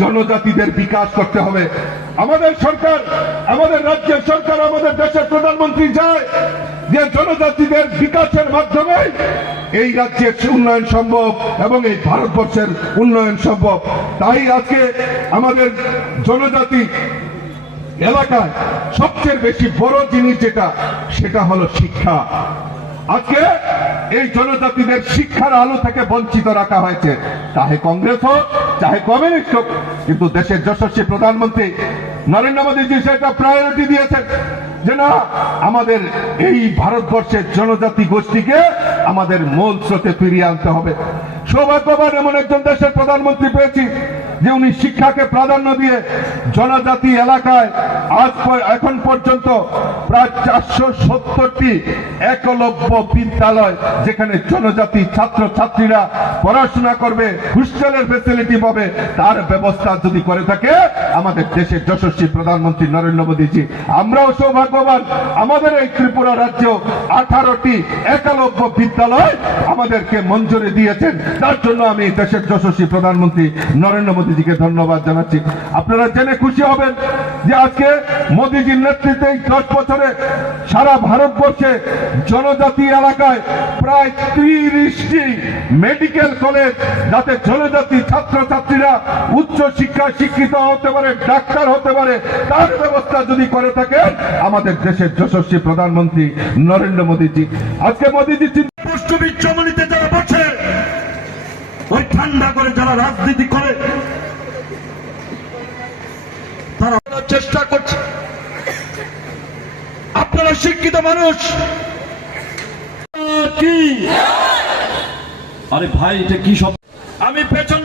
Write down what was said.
জনজাতিদের বিকাশ করতে হবে। আমাদের সরকার, আমাদের রাজ্যের সরকার, আমাদের দেশের প্রধানমন্ত্রী চায় যে জনজাতিদের বিকাশের মাধ্যমে এই রাজ্যের উন্নয়ন সম্ভব এবং এই ভারতবর্ষের উন্নয়ন সম্ভব। তাই আজকে আমাদের জনজাতি এলাকায় সবচেয়ে বেশি বড় জিনিস যেটা, সেটা হলো শিক্ষা। আজকে এই জনজাতিদের শিক্ষার আলো থেকে বঞ্চিত রাখা হয়েছে। চাহে কংগ্রেস হোক চাহে কবে হোক কিন্তু দেশের যশস্বী প্রধানমন্ত্রী নরেন্দ্র মোদী মোদীজি সেটা প্রায়োরিটি দিয়েছেন যে না, আমাদের এই ভারতবর্ষের জনজাতি গোষ্ঠীকে আমাদের মূল স্রোতে ফিরিয়ে আনতে হবে। সৌভাগ্যবান এমন একজন দেশের প্রধানমন্ত্রী পেয়েছি। যে উনি শিক্ষাকে প্রাধান্য দিয়ে জনজাতি এলাকায় আজ এখন পর্যন্ত প্রায় চারশো সত্তরটি একলব্য বিদ্যালয় যেখানে জনজাতি ছাত্র ছাত্রীরা পড়াশোনা করবে, হোস্টেলের ফেসিলিটি পাবে, তার ব্যবস্থা যদি করে থাকে, আমাদের দেশের যশস্বী প্রধানমন্ত্রী নরেন্দ্র মোদীজি, আমরাও সৌভাগ্যবান। আমাদের এই ত্রিপুরা রাজ্য আঠারোটি একলব্য বিদ্যালয় আমাদেরকে মঞ্জুরি দিয়েছেন। তার জন্য আমি দেশের যশস্বী প্রধানমন্ত্রী নরেন্দ্র মোদীজিকে ধন্যবাদ জানাচ্ছি। আপনারা জেনে খুশি হবেন যে আজকে মোদীজির নেতৃত্বে দশ বছরে সারা ভারতবর্ষে জনজাতি এলাকায় প্রায় তিরিশটি মেডিকেল কলেজ, যাতে জনজাতি ছাত্রছাত্রীরা উচ্চ শিক্ষা শিক্ষিত হতে পারে, ডাক্তার হতে পারে, তার ব্যবস্থা যদি করে থাকেন, আমাদের দেশের যশস্বী প্রধানমন্ত্রী নরেন্দ্র মোদীজি। আজকে মোদীজি চমনিতে যারা বসে, ওই ঠান্ডা করে যারা রাজনীতি করে তারা চেষ্টা করছে। আপনারা শিক্ষিত মানুষ। কি? আরে ভাই এটা কি সব আমি পেছন